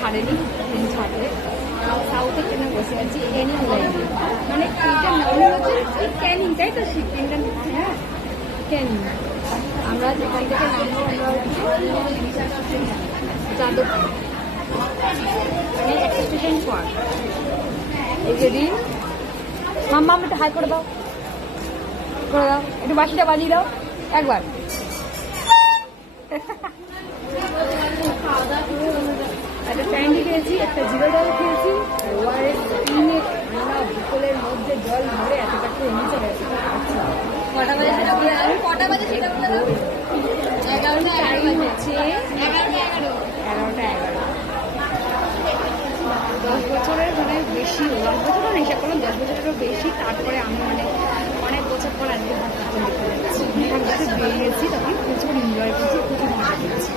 ছাড়েনি, ট্রেন ছাড়বে। সাউথে ট্রেনে বসে আছি ক্যানিং লাইনে, মানে এইটার নাম হচ্ছে ক্যানিং, তাই তো ট্রেনটা? হ্যাঁ ক্যানিং। আমরা যেখান থেকে নামবো আমরা হচ্ছে যাদবপুর, মানে একটা স্টেশন পর। এই যে রিল মাম্মা একটু হাই করে দাও, করে দাও, একটু বাঁশিটা বাজিয়ে দাও একবার। একটা প্যান্ডি খেয়েছি, একটা জিরো জল খেয়েছি, ওয়ারের কিনে ঠান্ডা বোতলের মধ্যে জল ভরে এতটা খেয়ে নিচে গেছে। কটা বাজে সেটা বলে দাও, কটা বাজে সেটা বলে দাও। 11টা 11 হচ্ছে 11টা 11। 10 বছরের মানে বেশি, 10 বছরও নেশা করলাম, 10 বছরেরও বেশি। তারপরে আমি মানে অনেক বছর পর আজকে দেখতে যাচ্ছি, বেরিয়েছি, তখন প্রচুর এনজয় করছি, প্রচুর মজা করছি।